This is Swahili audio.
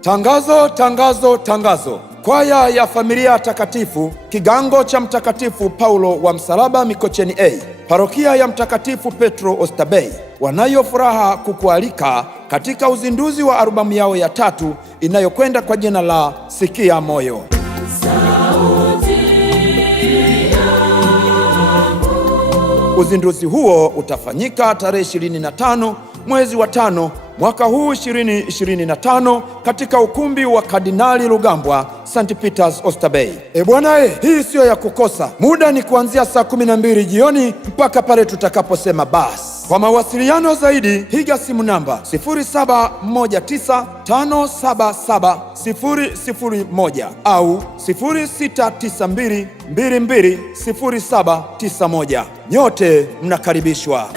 Tangazo, tangazo, tangazo. Kwaya ya Familia Takatifu kigango cha Mtakatifu Paulo wa Msalaba Mikocheni A, parokia ya Mtakatifu Petro Oysterbay wanayo furaha kukualika katika uzinduzi wa albamu yao ya 3 inayokwenda kwa jina la Sikia Moyo. Uzinduzi huo utafanyika tarehe 25 mwezi wa 5 mwaka huu 2025 katika ukumbi wa Kardinali Rugambwa, St. Peters Oysterbay. Bwana, hii siyo ya kukosa. Muda ni kuanzia saa 12 jioni mpaka pale tutakaposema basi. Kwa mawasiliano zaidi piga simu namba 0719577001 au 0692220791. Nyote mnakaribishwa.